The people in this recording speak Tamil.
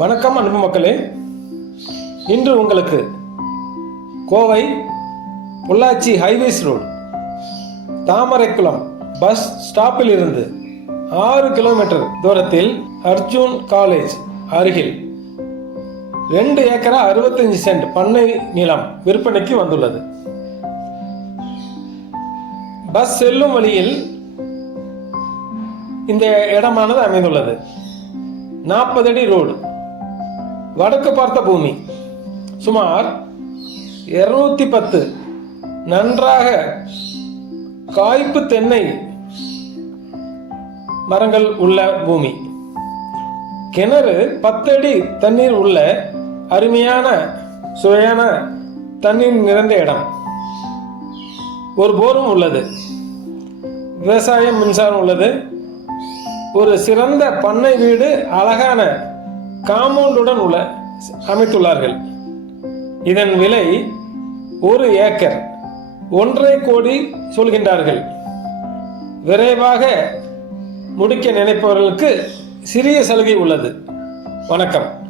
வணக்கம் அன்பு மக்களே. இன்று உங்களுக்கு Kovai Pollachi highways road Thamaraikulam bus ஸ்டாப்பில் இருந்து ஆறு கிலோமீட்டர் தூரத்தில் அர்ஜுன் காலேஜ் அருகில் ரெண்டு ஏக்கரா அறுபத்தஞ்சு சென்ட் பண்ணை நிலம் விற்பனைக்கு வந்துள்ளது. பஸ் செல்லும் வழியில் இந்த இடமானது அமைந்துள்ளது. நாற்பது அடி ரோடு வடக்கு பார்த்த பூமி. சுமார் இருநூத்தி பத்து. நன்றாக காய்ப்பு தென்னை மரங்கள் உள்ள பூமி. கிணறு பத்தடி தண்ணீர் உள்ள அருமையான சுவையான தண்ணீர் நிறைந்த இடம். ஒரு போரும் உள்ளது. விவசாயம் மின்சாரம் உள்ளது. ஒரு சிறந்த பண்ணை வீடு அழகான காம்பவுண்டுடன் உள்ள அமைத்துள்ளார்கள். இதன் விலை ஒரு ஏக்கர். ஒன்றரை கோடி சொல்கின்றார்கள். விரைவாக முடிக்க நினைப்பவர்களுக்கு சிறிய சலுகை உள்ளது. வணக்கம்.